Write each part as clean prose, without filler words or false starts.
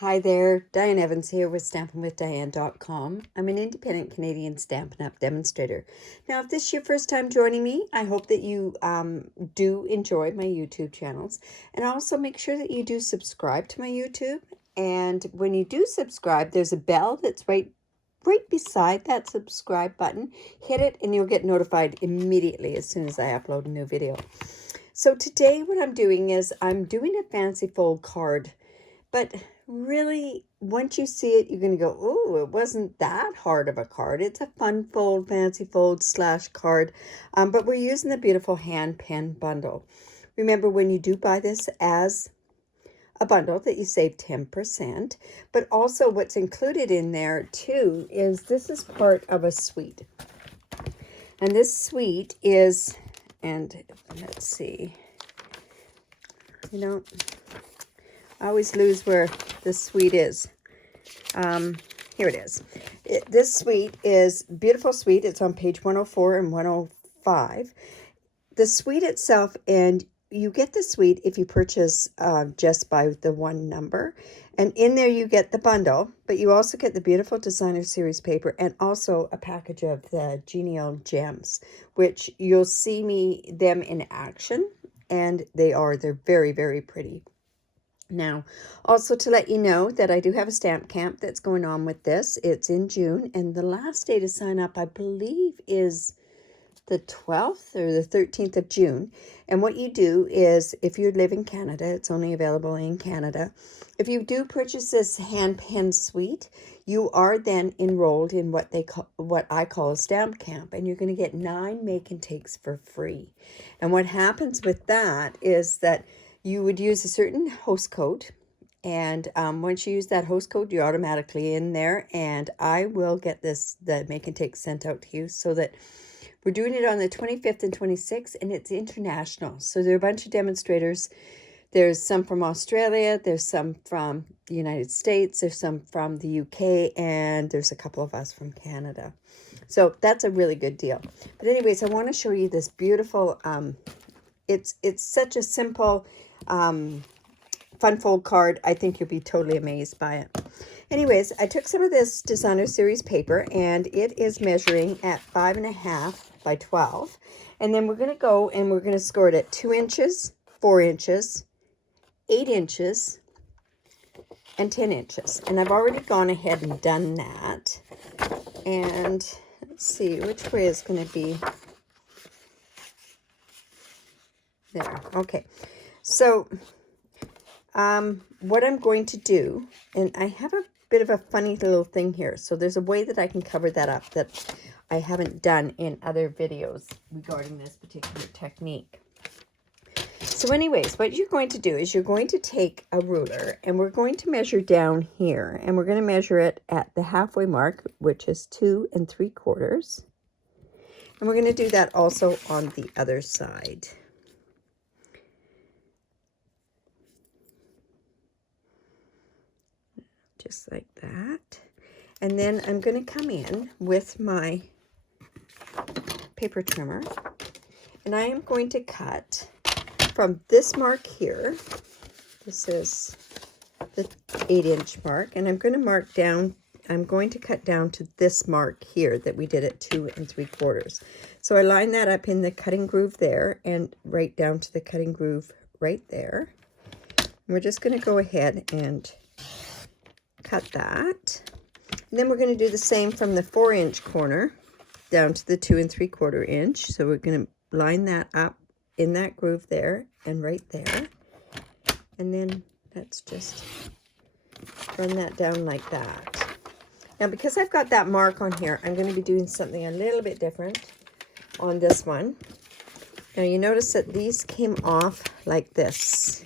Hi there, Diane Evans here with StampinWithDiane.com. I'm an independent Canadian Stampin' Up demonstrator. Now, if this is your first time joining me, I hope that you do enjoy my YouTube channels. And also make sure that you do subscribe to my YouTube. And when you do subscribe, there's a bell that's right beside that subscribe button. Hit it and you'll get notified immediately as soon as I upload a new video. So today what I'm doing is I'm doing a fancy fold card. But really, once you see it, you're going to go, oh, it wasn't that hard of a card. It's a fun fold, fancy fold / card. But we're using the beautiful hand pen bundle. Remember, when you do buy this as a bundle, that you save 10%. But also what's included in there, too, is this is part of a suite. And this suite is, and let's see, I always lose where this suite is. Here it is. This suite is beautiful suite. It's on page 104 and 105. The suite itself, and you get the suite if you purchase just by the one number. And in there you get the bundle, but you also get the beautiful designer series paper and also a package of the Genial Gems, which you'll see them in action. And they're very, very pretty. Now, also to let you know that I do have a stamp camp that's going on with this. It's in June, and the last day to sign up, I believe, is the 12th or the 13th of June. And what you do is, if you live in Canada, it's only available in Canada. If you do purchase this hand pen suite, you are then enrolled in what I call a stamp camp, and you're going to get 9 make and takes for free. And what happens with that is that you would use a certain host code, and once you use that host code, you're automatically in there, and I will get the make and take sent out to you, so that we're doing it on the 25th and 26th, and it's international. So there are a bunch of demonstrators. There's some from Australia, there's some from the United States, there's some from the UK, and there's a couple of us from Canada. So that's a really good deal. But anyways, I want to show you this beautiful, it's such a simple fun fold card. I think you'll be totally amazed by it. Anyways, I took some of this designer series paper, and it is measuring at 5.5 by 12. And then we're going to go and we're going to score it at 2 inches, 4 inches, 8 inches, and 10 inches. And I've already gone ahead and done that. And let's see which way is going to be. There. Okay. So what I'm going to do, and I have a bit of a funny little thing here. So there's a way that I can cover that up that I haven't done in other videos regarding this particular technique. So anyways, what you're going to do is you're going to take a ruler, and we're going to measure down here, and we're going to measure it at the halfway mark, which is 2 3/4. And we're going to do that also on the other side. Just like that. And then I'm going to come in with my paper trimmer, and I am going to cut from this mark here. This is the 8-inch mark, and I'm going to mark down, I'm going to cut down to this mark here that we did at 2 3/4. So I line that up in the cutting groove there, and right down to the cutting groove right there. And we're just going to go ahead and cut that. And then we're going to do the same from the 4-inch corner down to the 2 3/4 inch. So we're going to line that up in that groove there and right there. And then let's just run that down like that. Now, because I've got that mark on here, I'm going to be doing something a little bit different on this one. Now, you notice that these came off like this.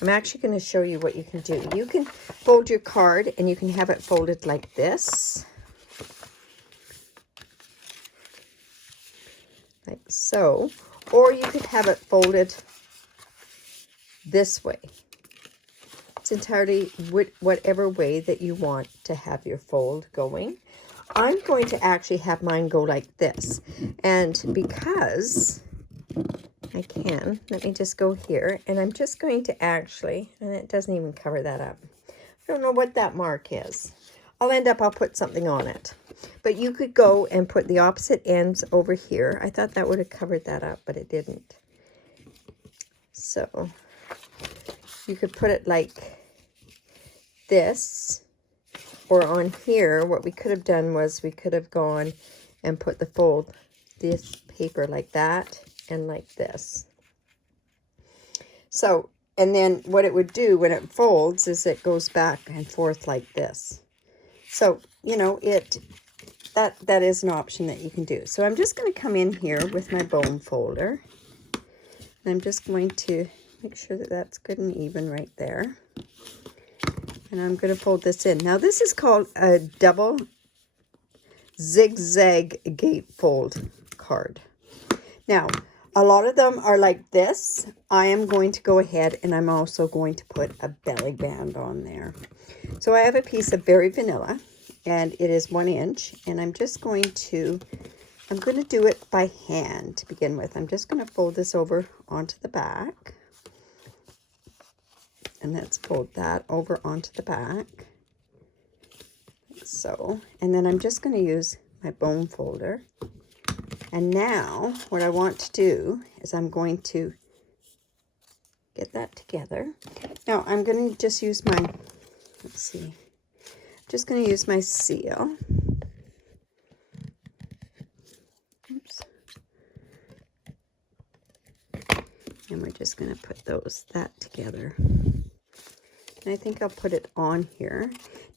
I'm actually going to show you what you can do. You can fold your card, and you can have it folded like this. Like so. Or you could have it folded this way. It's entirely whatever way that you want to have your fold going. I'm going to actually have mine go like this. And because I can, let me just go here, and I'm just going to actually, and it doesn't even cover that up, I don't know what that mark is. I'll put something on it. But you could go and put the opposite ends over here. I thought that would have covered that up, but it didn't. So you could put it like this, or on here. What we could have done was we could have gone and put this paper like that and like this. So, and then what it would do when it folds is it goes back and forth like this. So, you know, that is an option that you can do. So I'm just going to come in here with my bone folder. And I'm just going to make sure that that's good and even right there. And I'm going to fold this in. Now this is called a double Zig Zag Gatefold card. Now, a lot of them are like this. I am going to go ahead and I'm also going to put a belly band on there. So I have a piece of Very Vanilla, and it is 1 inch, and I'm going to do it by hand to begin with. I'm just going to fold this over onto the back, and let's fold that over onto the back, like so. And then I'm just going to use my bone folder. And now what I want to do is I'm going to get that together. Now I'm going to just use my, let's see, just going to use my seal. Oops. And we're just going to put that together. And I think I'll put it on here.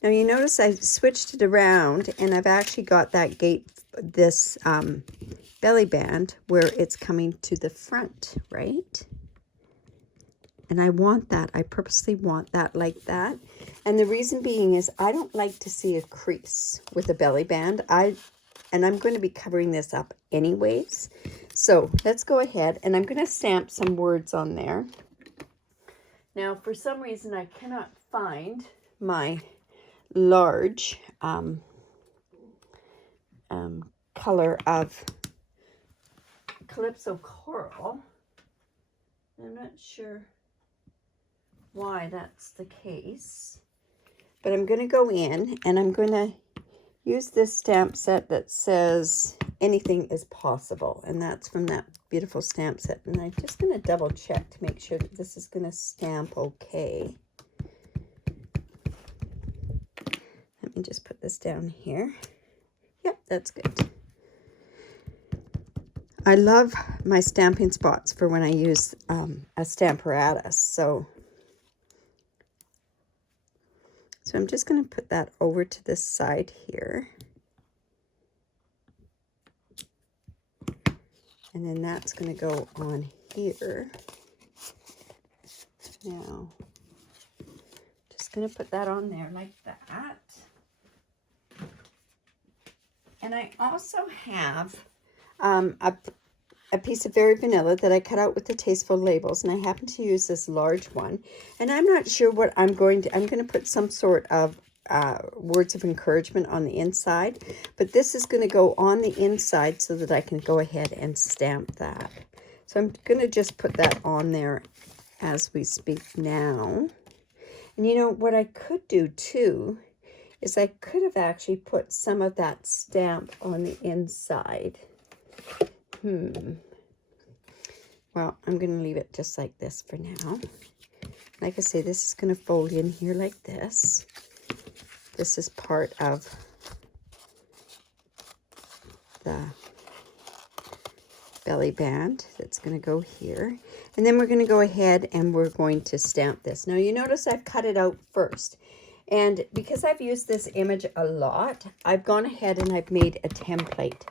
Now you notice I switched it around, and I've actually got that this belly band where it's coming to the front, right? And I want that. I purposely want that like that. And the reason being is I don't like to see a crease with a belly band. And I'm going to be covering this up anyways. So let's go ahead, and I'm going to stamp some words on there. Now, for some reason, I cannot find my large color of Calypso Coral. I'm not sure why that's the case, but I'm going to go in and I'm going to use this stamp set that says anything is possible, and that's from that beautiful stamp set. And I'm just going to double check to make sure that this is going to stamp okay. Let me just put this down here. Yep, that's good. I love my stamping spots for when I use a Stamparatus. So I'm just going to put that over to this side here. And then that's going to go on here. Now, just going to put that on there like that. And I also have a piece of Very Vanilla that I cut out with the Tasteful labels, and I happen to use this large one. And I'm not sure what I'm going to put some sort of words of encouragement on the inside, but this is going to go on the inside so that I can go ahead and stamp that. So I'm going to just put that on there as we speak now. And you know what I could do too is I could have actually put some of that stamp on the inside. Well, I'm going to leave it just like this for now. Like I say, this is going to fold in here like this. This is part of the belly band that's going to go here. And then we're going to go ahead and we're going to stamp this. Now you notice I've cut it out first. And because I've used this image a lot, I've gone ahead and I've made a template.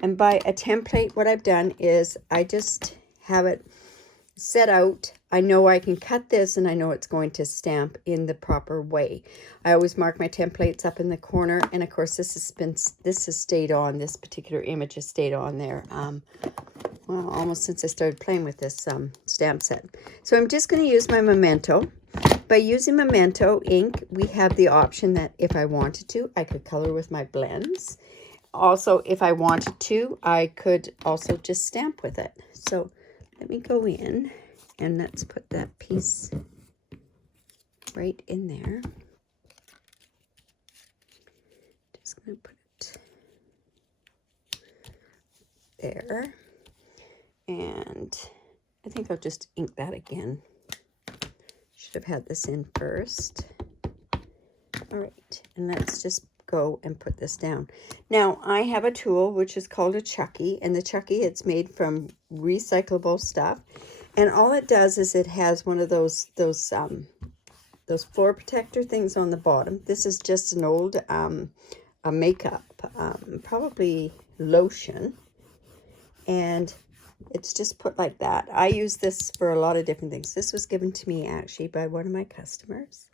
And by a template, what I've done is I just have it set out. I know I can cut this and I know it's going to stamp in the proper way. I always mark my templates up in the corner. And of course, this has stayed on, this particular image has stayed on there. Well, almost since I started playing with this stamp set. So I'm just going to use my Memento. By using Memento ink, we have the option that if I wanted to, I could color with my blends. Also, if I wanted to, I could also just stamp with it. So let me go in and let's put that piece right in there. just going to put it there. And I think I'll just ink that again. Should have had this in first. All right, and let's just go and put this down. Now, I have a tool which is called a Chucky, and the Chucky, it's made from recyclable stuff. And all it does is it has one of those floor protector things on the bottom. This is just an old a makeup, probably lotion, and it's just put like that. I use this for a lot of different things. This was given to me actually by one of my customers.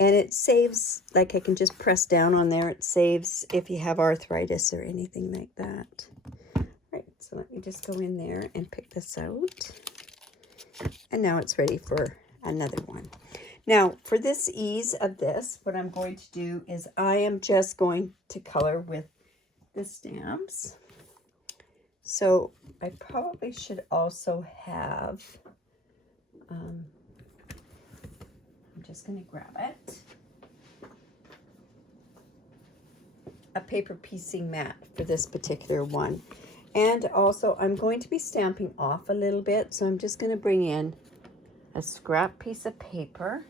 And it saves, like I can just press down on there. It saves if you have arthritis or anything like that. All right, so let me just go in there and pick this out. And now it's ready for another one. Now, for this ease of this, what I'm going to do is I am just going to color with the stamps. So I probably should also have, I'm just going to grab it, a paper piecing mat for this particular one. And also I'm going to be stamping off a little bit, so I'm just going to bring in a scrap piece of paper.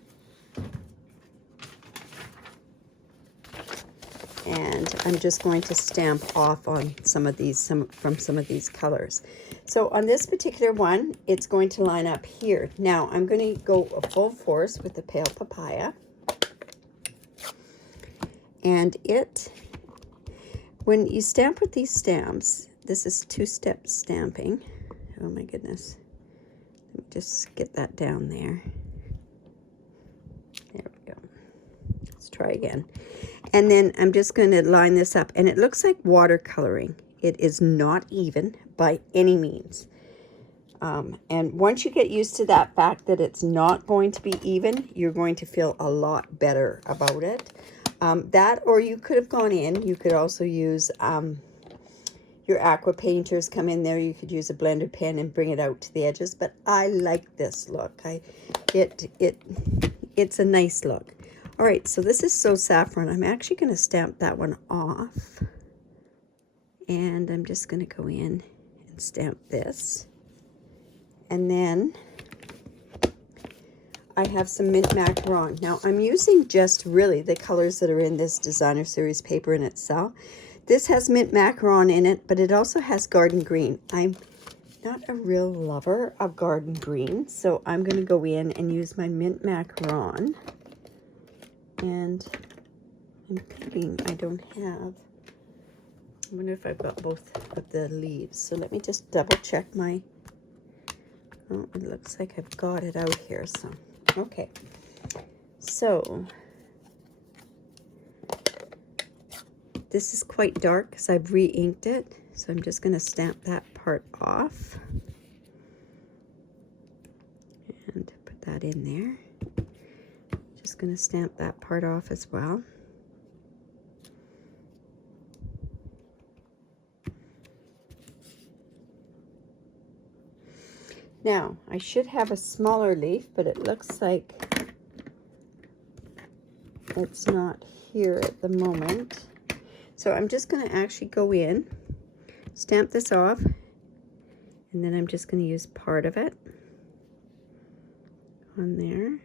And I'm just going to stamp off on some of these colors. So on this particular one, it's going to line up here. Now I'm going to go a full force with the pale papaya. And when you stamp with these stamps, this is two-step stamping. Oh my goodness. Let me just get that down there. There we go. Let's try again. And then I'm just going to line this up, and it looks like watercoloring. It is not even by any means. And once you get used to that fact that it's not going to be even, you're going to feel a lot better about it. That, or you could have gone in, you could also use your aqua painters, come in there, you could use a blender pen and bring it out to the edges, but I like this look. It's a nice look. All right, so this is So Saffron. I'm actually going to stamp that one off. And I'm just going to go in and stamp this. And then I have some mint macaron. Now, I'm using just really the colors that are in this designer series paper in itself. This has mint macaron in it, but it also has garden green. I'm not a real lover of garden green, so I'm going to go in and use my mint macaron. And I'm thinking I don't have, I wonder if I've got both of the leaves. So let me just double check my, oh, it looks like I've got it out here. So, okay. So, this is quite dark because I've re-inked it. So I'm just going to stamp that part off. And put that in there. Just going to stamp that part off as well. Now, I should have a smaller leaf, but it looks like it's not here at the moment. So I'm just going to actually go in, stamp this off, and then I'm just going to use part of it on there.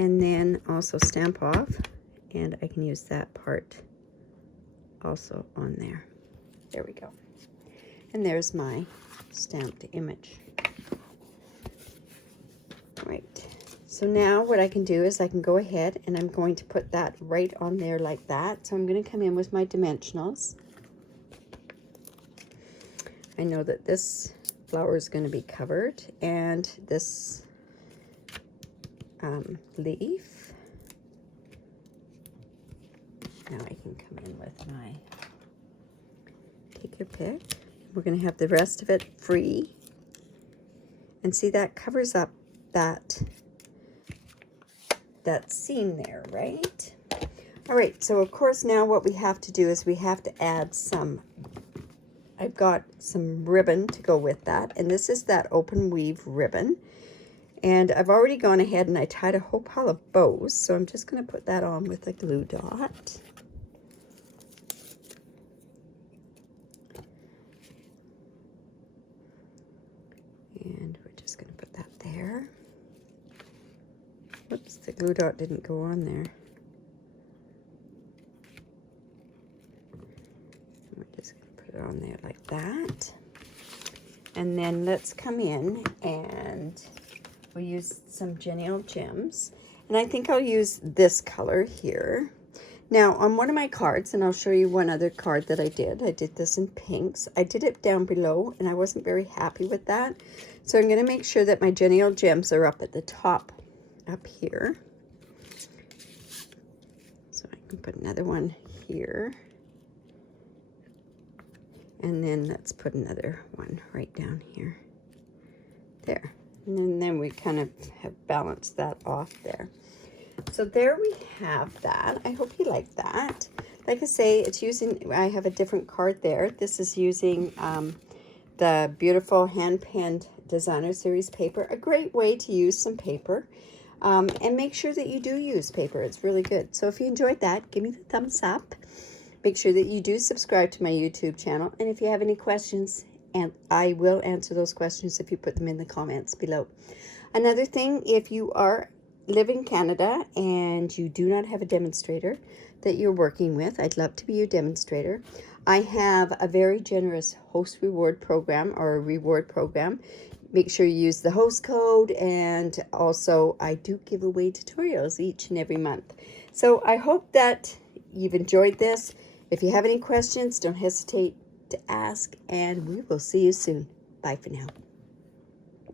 And then also stamp off, and I can use that part also on there. There we go. And there's my stamped image. All right. So now what I can do is I can go ahead and I'm going to put that right on there like that. So I'm going to come in with my dimensionals. I know that this flower is going to be covered, and this leaf. Now I can come in with my, take your pick. We're going to have the rest of it free. And see, that covers up that seam there, right? All right, so of course now what we have to do is we have to add some, I've got some ribbon to go with that. And this is that open weave ribbon. And I've already gone ahead and I tied a whole pile of bows, so I'm just going to put that on with a glue dot. And we're just going to put that there. Whoops, the glue dot didn't go on there. We're just going to put it on there like that. And then let's come in and we'll use some Genial Gems. And I think I'll use this color here. Now, on one of my cards, and I'll show you one other card that I did this in pinks. I did it down below, and I wasn't very happy with that. So I'm going to make sure that my Genial Gems are up at the top, up here. So I can put another one here. And then let's put another one right down here. There. And then we kind of have balanced that off there. So there we have that. I hope you like that. Like I say, it's using, I have a different card there. This is using the beautiful hand-penned Designer Series paper. A great way to use some paper. And make sure that you do use paper. It's really good. So if you enjoyed that, give me the thumbs up. Make sure that you do subscribe to my YouTube channel. And if you have any questions, and I will answer those questions if you put them in the comments below. Another thing, if you live in Canada and you do not have a demonstrator that you're working with, I'd love to be your demonstrator. I have a very generous host reward program, or a reward program. Make sure you use the host code, and also I do give away tutorials each and every month. So I hope that you've enjoyed this. If you have any questions, don't hesitate to ask, and we will see you soon. Bye for now.